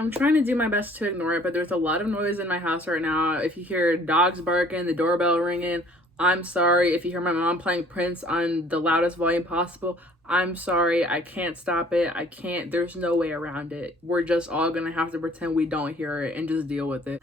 I'm trying to do my best to ignore it, but there's a lot of noise in my house right now. If you hear dogs barking, the doorbell ringing, I'm sorry. If you hear my mom playing Prince on the loudest volume possible, I'm sorry. I can't stop it. I can't. There's no way around it. We're just all gonna have to pretend we don't hear it and just deal with it.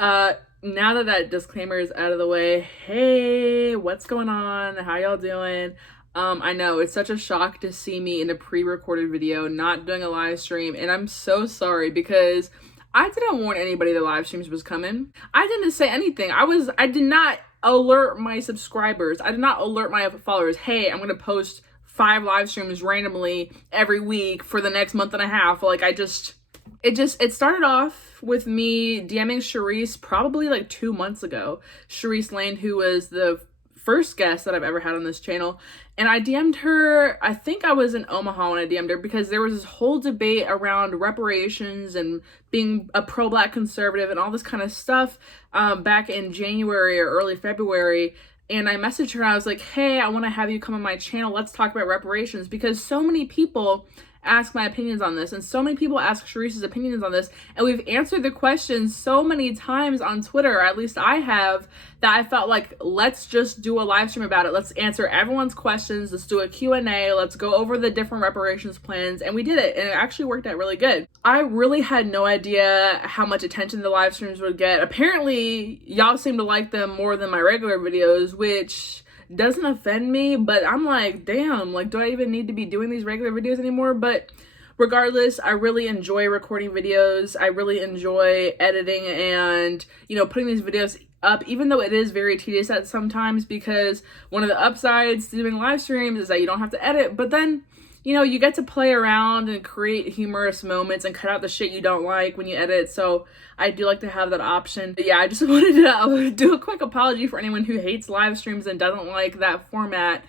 Now that that disclaimer is out of the way, hey, what's going on? How y'all doing? I know it's such a shock to see me in a pre-recorded video, not doing a live stream, and I'm so sorry because I didn't warn anybody the live streams was coming. I didn't say anything. I did not alert my subscribers. I did not alert my followers, hey, I'm gonna post 5 live streams randomly every week for the next month and a half. Like it started off with me DMing Charisse probably like 2 months ago. Charisse Lane, who was the first guest that I've ever had on this channel. And I DM'd her, I think I was in Omaha when I DM'd her, because there was this whole debate around reparations and being a pro-Black conservative and all this kind of stuff back in January or early February. And I messaged her and I was like, hey, I want to have you come on my channel. Let's talk about reparations, because so many people ask my opinions on this, and so many people ask Charisse's opinions on this, and we've answered the questions so many times on Twitter, or at least I have, that I felt like, let's just do a live stream about it. Let's answer everyone's questions. Let's do a Q&A. Let's go over the different reparations plans. And we did it, and it actually worked out really good. I really had no idea how much attention the live streams would get. Apparently, y'all seem to like them more than my regular videos, which doesn't offend me, but I'm like, damn, like, do I even need to be doing these regular videos anymore? But regardless, I really enjoy recording videos. I really enjoy editing and, putting these videos up, even though it is very tedious at sometimes, because one of the upsides to doing live streams is that you don't have to edit, but then you get to play around and create humorous moments and cut out the shit you don't like when you edit. So I do like to have that option. But yeah, I just wanted to do a quick apology for anyone who hates live streams and doesn't like that format,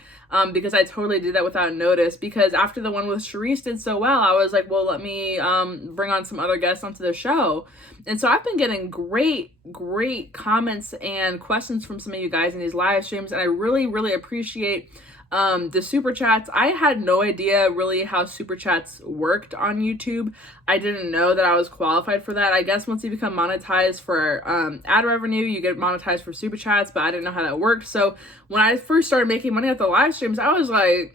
because I totally did that without notice. Because after the one with Charisse did so well, I was like, well, let me bring on some other guests onto the show. And so I've been getting great comments and questions from some of you guys in these live streams, and I really appreciate the super chats. I had no idea really how super chats worked on YouTube. I didn't know that I was qualified for that. I guess once you become monetized for ad revenue, you get monetized for super chats, but I didn't know how that worked. So when I first started making money at the live streams, I was like,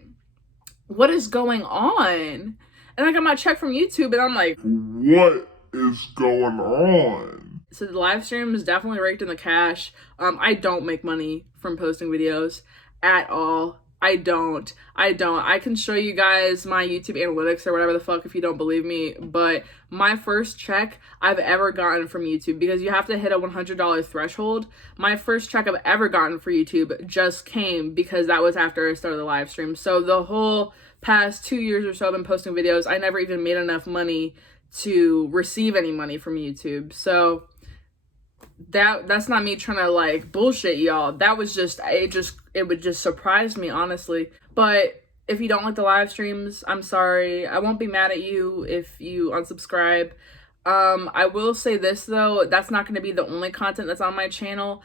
what is going on? And I got my check from YouTube and I'm like, what is going on? So the live stream is definitely raked in the cash. I don't make money from posting videos at all. I don't. I can show you guys my YouTube analytics or whatever the fuck if you don't believe me, but my first check I've ever gotten from YouTube, because you have to hit a $100 threshold, my first check I've ever gotten for YouTube just came because that was after I started the live stream. So the whole past 2 years or so I've been posting videos, I never even made enough money to receive any money from YouTube. So that's not me trying to like bullshit y'all. That was just it would just surprise me, honestly. But if you don't like the live streams, I'm sorry. I won't be mad at you if you unsubscribe. I will say this though, that's not going to be the only content that's on my channel.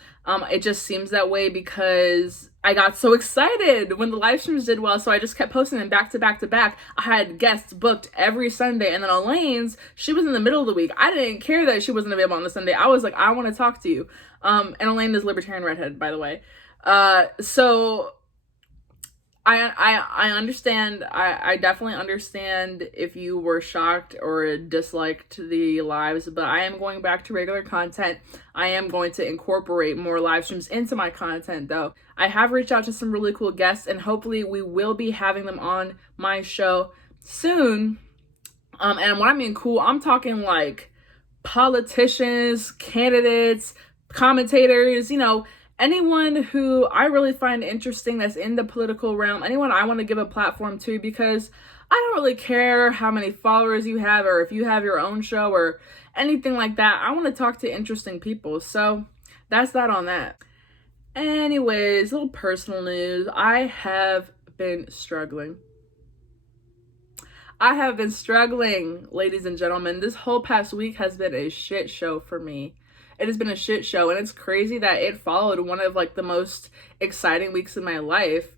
It just seems that way because I got so excited when the live streams did well, so I just kept posting them back to back to back. I had guests booked every Sunday, and then Elaine's, she was in the middle of the week. I didn't care that she wasn't available on the Sunday. I was like, I want to talk to you. And Elaine is libertarian redhead, by the way. So I understand. I definitely understand if you were shocked or disliked the lives, but I am going back to regular content. I am going to incorporate more live streams into my content though. I have reached out to some really cool guests, and hopefully we will be having them on my show soon. And when I mean cool, I'm talking like politicians, candidates, commentators, anyone who I really find interesting that's in the political realm, anyone I want to give a platform to, because I don't really care how many followers you have or if you have your own show or anything like that. I want to talk to interesting people. So that's that on that. Anyways, little personal news. I have been struggling. Ladies and gentlemen. This whole past week has been a shit show for me. It has been a shit show, and it's crazy that it followed one of like the most exciting weeks in my life.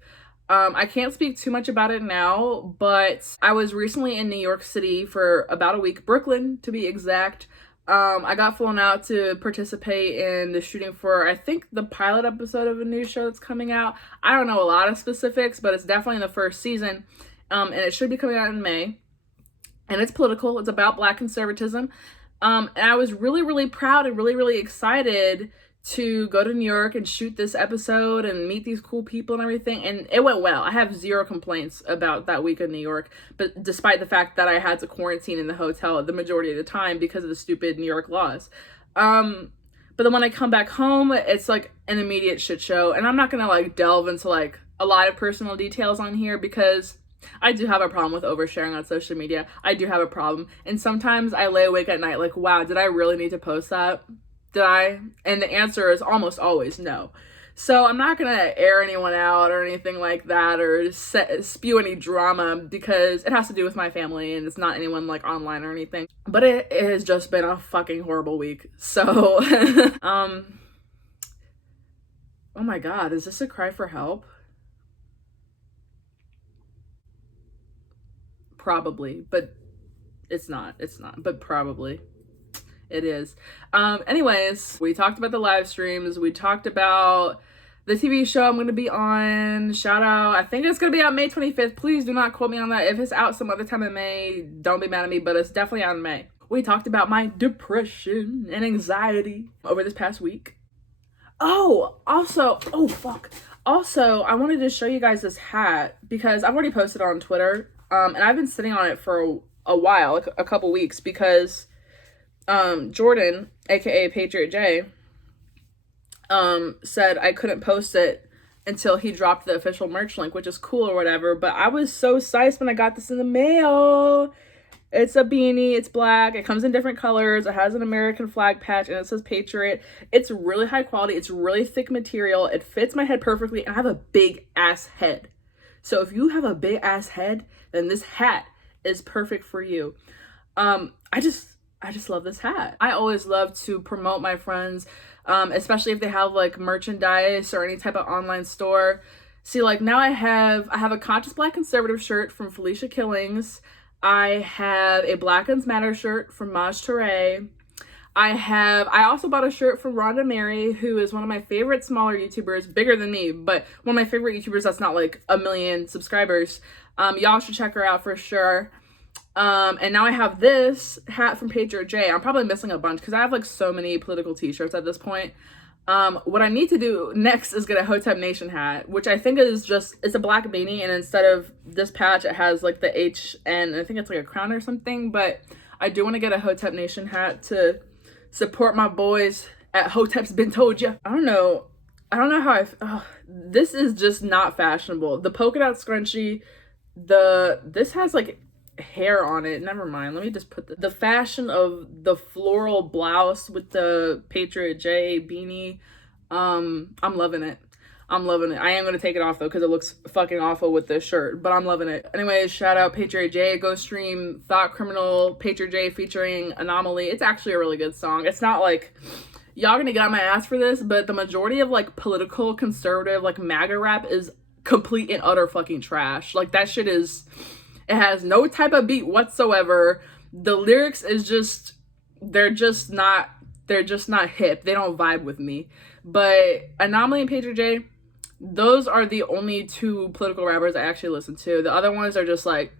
I can't speak too much about it now, but I was recently in New York City for about a week, Brooklyn to be exact. I got flown out to participate in the shooting for, I think, the pilot episode of a new show that's coming out. I don't know a lot of specifics, but it's definitely in the first season, and it should be coming out in May. And it's political. It's about Black conservatism. And I was really, really proud and really, really excited to go to New York and shoot this episode and meet these cool people and everything. And it went well. I have zero complaints about that week in New York, but despite the fact that I had to quarantine in the hotel the majority of the time because of the stupid New York laws. But then when I come back home, it's like an immediate shit show. And I'm not gonna like delve into like a lot of personal details on here because I do have a problem with oversharing on social media. I do have a problem. And sometimes I lay awake at night like, wow, did I really need to post that? Did I? And the answer is almost always no. So I'm not going to air anyone out or anything like that or spew any drama because it has to do with my family and it's not anyone like online or anything. But it has just been a fucking horrible week. So, oh my God, is this a cry for help? Probably, but it's not, but probably. It is. Anyways, we talked about the live streams. We talked about the TV show I'm going to be on. Shout out. I think it's going to be out May 25th. Please do not quote me on that. If it's out some other time in May, don't be mad at me, but it's definitely out in May. We talked about my depression and anxiety over this past week. Oh, also, oh, fuck. Also, I wanted to show you guys this hat because I've already posted it on Twitter. And I've been sitting on it for a while, like a couple weeks, because Jordan, aka Patriot J, said I couldn't post it until he dropped the official merch link, which is cool or whatever. But I was so psyched when I got this in the mail. It's a beanie, it's black, it comes in different colors, it has an American flag patch, and it says Patriot. It's really high quality, it's really thick material, it fits my head perfectly, and I have a big ass head. So if you have a big ass head, then this hat is perfect for you. I just love this hat. I always love to promote my friends, especially if they have like merchandise or any type of online store. See, like now I have a Conscious Black Conservative shirt from Felicia Killings. I have a Black Lives Matter shirt from Maj Touré. I also bought a shirt from Rhonda Mary, who is one of my favorite smaller YouTubers, bigger than me, but one of my favorite YouTubers that's not like 1 million subscribers. Y'all should check her out for sure. And now I have this hat from Patriot J. I'm probably missing a bunch because I have like so many political t-shirts at this point. What I need to do next is get a Hotep Nation hat, which I think is it's a black beanie, and instead of this patch, it has like the H, and I think it's like a crown or something, but I do want to get a Hotep Nation hat to support my boys at Hotep's Been Told Ya. I don't know how this is just not fashionable. The polka dot scrunchie, this has like hair on it. Never mind. Let me just put the fashion of the floral blouse with the Patriot J beanie. I'm loving it. I am going to take it off though because it looks fucking awful with this shirt, but I'm loving it. Anyways, shout out Patriot J. Go stream Thought Criminal, Patriot J featuring Anomaly. It's actually a really good song. It's not like y'all gonna get on my ass for this, but the majority of like political conservative like MAGA rap is complete and utter fucking trash. Like that shit is, it has no type of beat whatsoever. The lyrics is just, they're just not hip. They don't vibe with me. But Anomaly and Patriot J, those are the only two political rappers I actually listen to. The other ones are just like,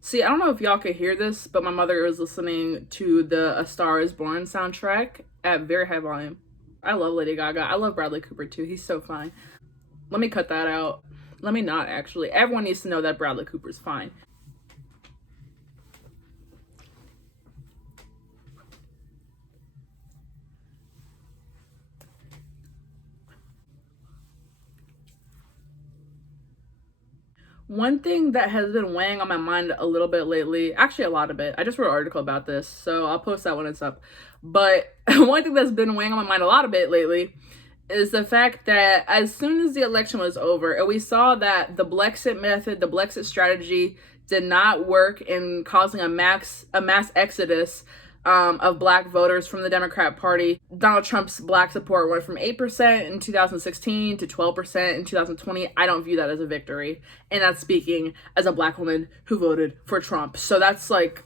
see, I don't know if y'all could hear this, but my mother is listening to the A Star Is Born soundtrack at very high volume. I love Lady Gaga. I love Bradley Cooper too. He's so fine. Let me cut that out. Let me not actually. Everyone needs to know that Bradley Cooper's fine. One thing that has been weighing on my mind a little bit lately, actually a lot of it, I just wrote an article about this, so I'll post that when it's up. But one thing that's been weighing on my mind a lot of it lately is the fact that as soon as the election was over, and we saw that the Blexit method, the Blexit strategy did not work in causing a mass exodus of black voters from the Democrat Party. Donald Trump's black support went from 8% in 2016 to 12% in 2020. I don't view that as a victory. And that's speaking as a black woman who voted for Trump. So that's like,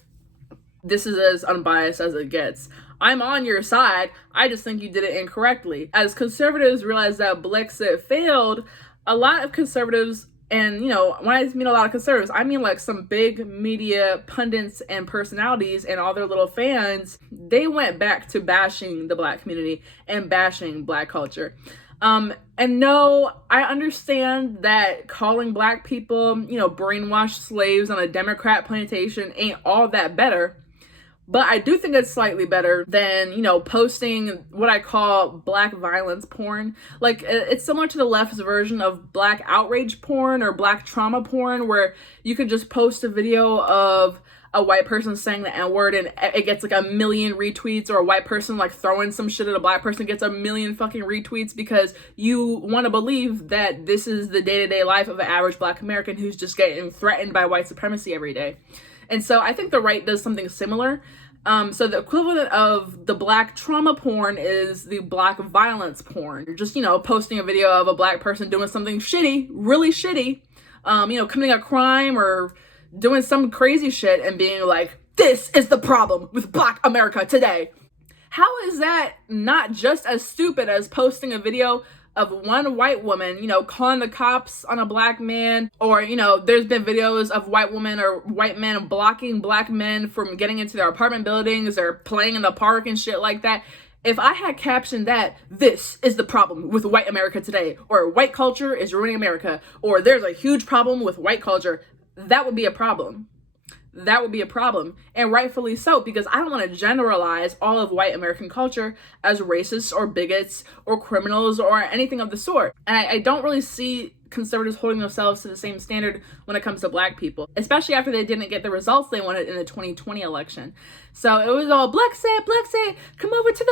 this is as unbiased as it gets. I'm on your side. I just think you did it incorrectly. As conservatives realize that Brexit failed, a lot of conservatives, and when I mean a lot of conservatives, I mean like some big media pundits and personalities and all their little fans, they went back to bashing the black community and bashing black culture. And no, I understand that calling black people, brainwashed slaves on a Democrat plantation ain't all that better. But I do think it's slightly better than, posting what I call black violence porn. Like, it's similar to the left's version of black outrage porn or black trauma porn, where you can just post a video of a white person saying the N-word and it gets like 1 million retweets, or a white person like throwing some shit at a black person gets 1 million fucking retweets because you want to believe that this is the day-to-day life of an average black American who's just getting threatened by white supremacy every day. And so I think the right does something similar. So the equivalent of the black trauma porn is the black violence porn. You're just, posting a video of a black person doing something shitty, really shitty, committing a crime or doing some crazy shit and being like, this is the problem with black America today. How is that not just as stupid as posting a video of one white woman, calling the cops on a black man, or, there's been videos of white women or white men blocking black men from getting into their apartment buildings or playing in the park and shit like that. If I had captioned that, this is the problem with white America today, or white culture is ruining America, or there's a huge problem with white culture, that would be a problem. That would be a problem, and rightfully so, because I don't want to generalize all of white American culture as racists or bigots or criminals or anything of the sort. And I don't really see conservatives holding themselves to the same standard when it comes to black people, especially after they didn't get the results they wanted in the 2020 election. So it was all Brexit, come over to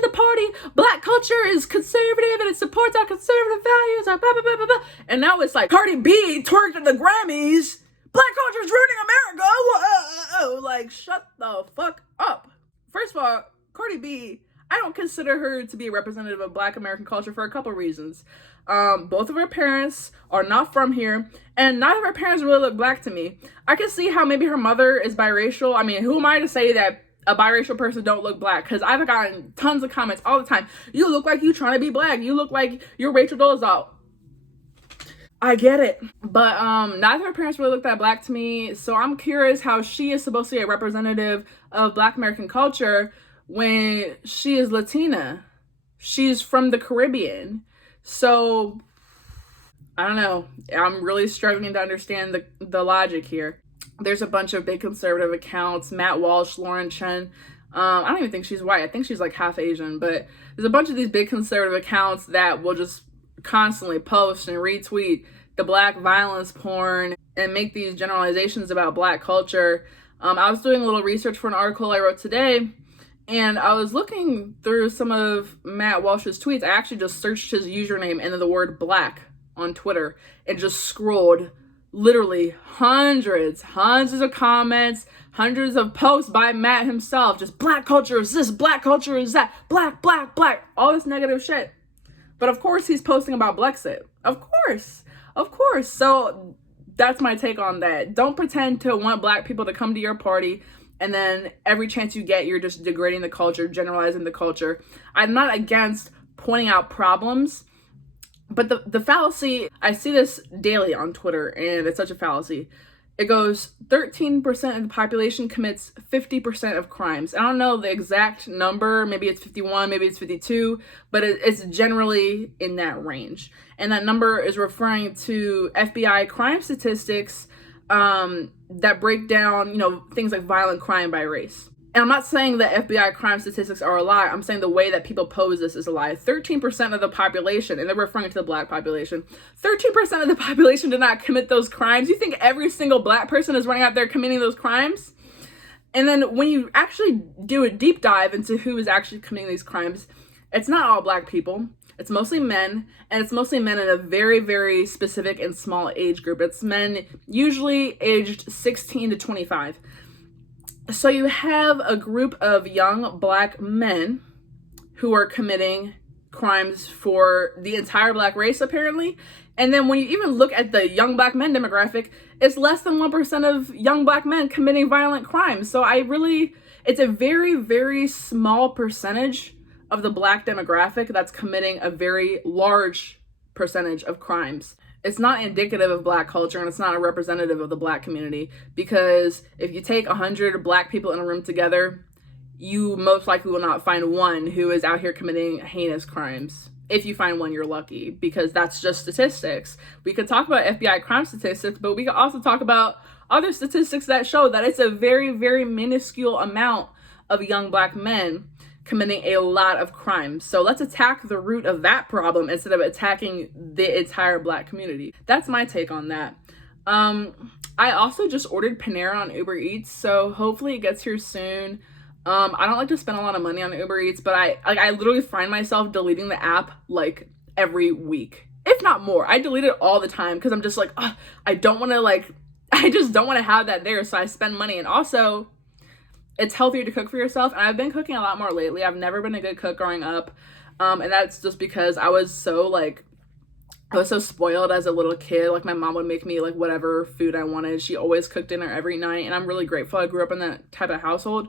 the party. Black culture is conservative and it supports our conservative values. Blah, blah, blah, blah, blah. And now it's like Cardi B twerked at the Grammys. Black culture is ruining America. Whoa. Like, shut the fuck up. First of all, Cardi B, I don't consider her to be a representative of black American culture for a couple reasons. Both of her parents are not from here, and neither of her parents really look black to me. I can see how maybe her mother is biracial. I mean, who am I to say that a biracial person don't look black? Because I've gotten tons of comments all the time. You look like you trying to be black. You look like you're Rachel Dolezal. I get it. But neither of her parents really look that black to me. So I'm curious how she is supposed to be a representative of black American culture when she is Latina. She's from the Caribbean. So I don't know. I'm really struggling to understand the logic here. There's a bunch of big conservative accounts. Matt Walsh, Lauren Chen. I don't even think she's white. I think she's like half Asian. But there's a bunch of these big conservative accounts that will just constantly post and retweet the black violence porn and make these generalizations about black culture. I was doing a little research for an article I wrote today, and I was looking through some of Matt Walsh's tweets. I actually just searched his username and then the word black on Twitter and just scrolled literally hundreds of comments, hundreds of posts by Matt himself. Just black culture is this, black culture is that, black, all this negative shit. But of course he's posting about Brexit. Of course. So that's my take on that. Don't pretend to want black people to come to your party and then every chance you get, you're just degrading the culture, generalizing the culture. I'm not against pointing out problems, but the fallacy, I see this daily on Twitter, and it's such a fallacy. It goes 13% of the population commits 50% of crimes. I don't know the exact number. Maybe it's 51, maybe it's 52, but it's generally in that range. And that number is referring to FBI crime statistics that break down, things like violent crime by race. And I'm not saying that FBI crime statistics are a lie. I'm saying the way that people pose this is a lie. 13% of the population, and they're referring to the black population, 13% of the population did not commit those crimes. You think every single black person is running out there committing those crimes? And then when you actually do a deep dive into who is actually committing these crimes, it's not all black people. It's mostly men, and it's mostly men in a very, very specific and small age group. It's men usually aged 16 to 25. So you have a group of young black men who are committing crimes for the entire black race, apparently. And then when you even look at the young black men demographic, it's less than 1% of young black men committing violent crimes. So it's a very, very small percentage of the black demographic that's committing a very large percentage of crimes. It's not indicative of black culture, and it's not a representative of the black community, because if you take 100 black people in a room together, you most likely will not find one who is out here committing heinous crimes. If you find one, you're lucky, because that's just statistics. We could talk about FBI crime statistics, but we could also talk about other statistics that show that it's a very, very minuscule amount of young black men committing a lot of crimes. So let's attack the root of that problem instead of attacking the entire black community. That's my take on that. I also just ordered Panera on Uber Eats, so hopefully it gets here soon. I don't like to spend a lot of money on Uber Eats, but I literally find myself deleting the app like every week, if not more. I delete it all the time because I'm just like, I don't want to I just don't want to have that there, so I spend money. And also, it's healthier to cook for yourself, and I've been cooking a lot more lately. I've never been a good cook growing up, and that's just because I was so spoiled as a little kid. Like, my mom would make me like whatever food I wanted. She always cooked dinner every night, and I'm really grateful I grew up in that type of household.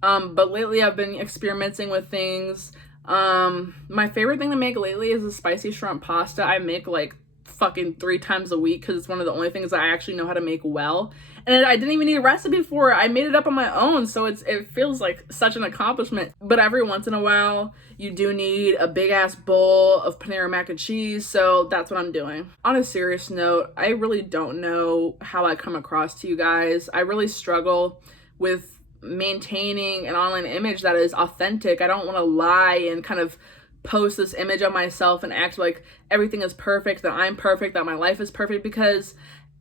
But lately I've been experimenting with things. My favorite thing to make lately is a spicy shrimp pasta. I make like fucking 3 times a week because it's one of the only things I actually know how to make well. And I didn't even need a recipe for it. I made it up on my own, so it feels like such an accomplishment. But every once in a while, you do need a big ass bowl of Panera mac and cheese, so that's what I'm doing. On a serious note, I really don't know how I come across to you guys. I really struggle with maintaining an online image that is authentic. I don't want to lie and kind of post this image of myself and act like everything is perfect, that I'm perfect, that my life is perfect, because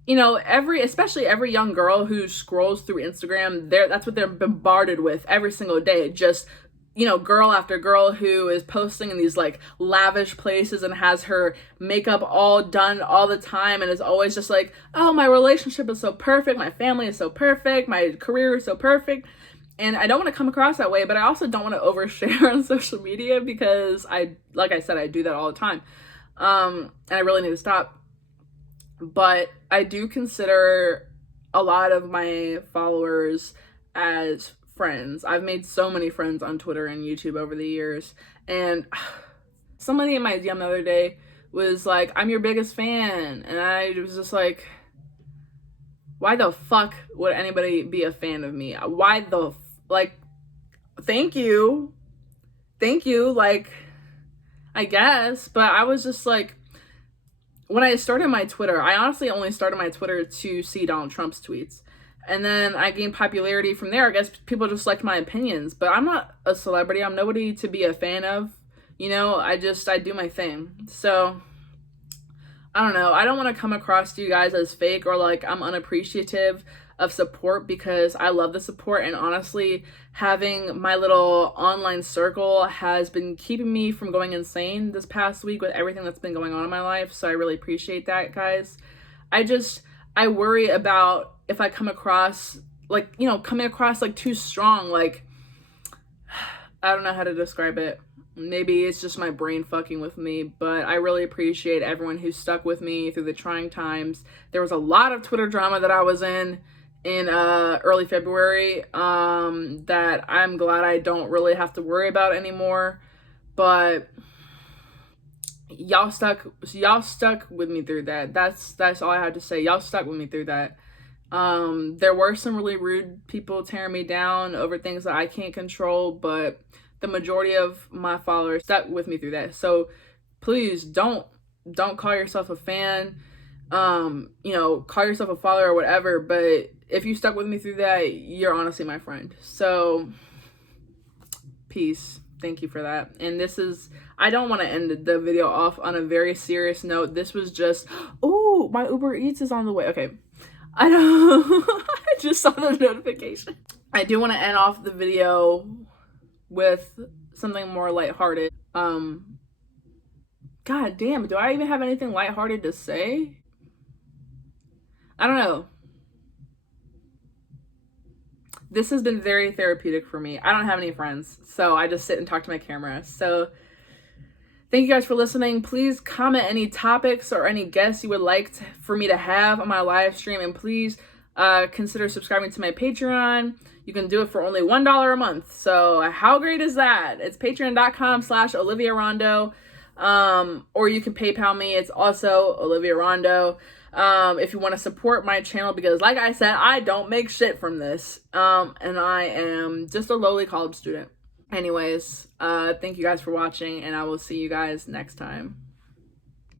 especially every young girl who scrolls through Instagram, that's what they're bombarded with every single day. Just, girl after girl who is posting in these like lavish places and has her makeup all done all the time and is always just like, oh, my relationship is so perfect, my family is so perfect, my career is so perfect. And I don't want to come across that way, but I also don't want to overshare on social media because like I said, I do that all the time. And I really need to stop. But I do consider a lot of my followers as friends. I've made so many friends on Twitter and YouTube over the years. And somebody in my DM the other day was like, I'm your biggest fan. And I was just like, why the fuck would anybody be a fan of me? Why the thank you, I guess. But I was just like, when I started my Twitter, I honestly only started my Twitter to see Donald Trump's tweets, and then I gained popularity from there. I guess people just liked my opinions, but I'm not a celebrity. I'm nobody to be a fan of, I do my thing. So I don't know. I don't want to come across to you guys as fake or like I'm unappreciative of support, because I love the support, and honestly, having my little online circle has been keeping me from going insane this past week with everything that's been going on in my life. So I really appreciate that, guys. I worry about if I come across like too strong. Like, I don't know how to describe it. Maybe it's just my brain fucking with me, but I really appreciate everyone who stuck with me through the trying times. There was a lot of Twitter drama that I was in early February that I'm glad I don't really have to worry about anymore. But y'all stuck with me through that. That's all I have to say. Y'all stuck with me through that. There were some really rude people tearing me down over things that I can't control, but the majority of my followers stuck with me through that. So please don't call yourself a fan. Call yourself a follower or whatever, but if you stuck with me through that, you're honestly my friend. So peace. Thank you for that. And I don't want to end the video off on a very serious note. This was just, oh, my Uber Eats is on the way. Okay. I don't, I just saw the notification. I do want to end off the video with something more lighthearted. God damn, do I even have anything lighthearted to say? I don't know. This has been very therapeutic for me. I don't have any friends, so I just sit and talk to my camera. So thank you guys for listening. Please comment any topics or any guests you would like for me to have on my live stream. And please consider subscribing to my Patreon. You can do it for only $1 a month. So how great is that? It's patreon.com/Olivia Rondo. Or you can PayPal me. It's also Olivia Rondo. If you want to support my channel, because like I said, I don't make shit from this. And I am just a lowly college student. Anyways, thank you guys for watching, and I will see you guys next time.